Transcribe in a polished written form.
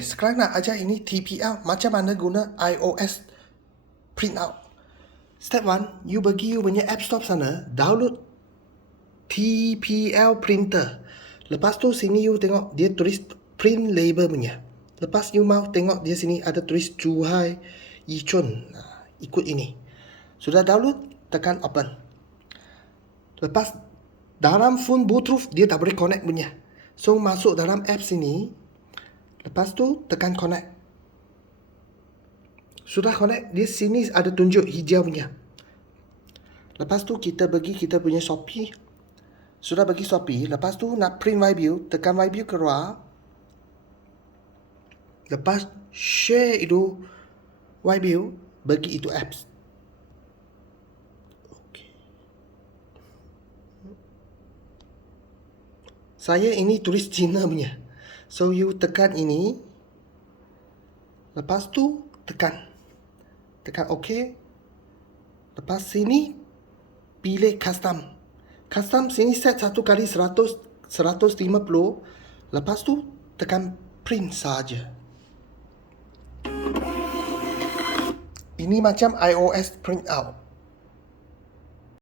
Sekarang nak ajar ini TPL macam mana guna iOS printout. Step 1, you pergi you punya App Store sana, download TPL printer. Lepas tu sini you tengok dia tulis print label punya. Lepas you mau tengok dia sini ada tulis Zhuhai Yichun. Ikut ini. Sudah download, tekan open. Lepas dalam phone Bluetooth dia tak boleh connect punya. So masuk dalam app sini. Lepas tu tekan connect. Sudah connect, dia sini ada tunjuk hijau punya. Lepas tu kita pergi kita punya Shopee. Sudah bagi Shopee, lepas tu nak print YBU, tekan YBU keluar. Lepas share itu YBU, bagi itu apps. Okay. Saya ini tulis Cina punya. So you tekan ini. Lepas tu tekan OK. Lepas sini pilih custom. Custom sini set 1 kali 100 150. Lepas tu tekan print saja. Ini macam iOS printout.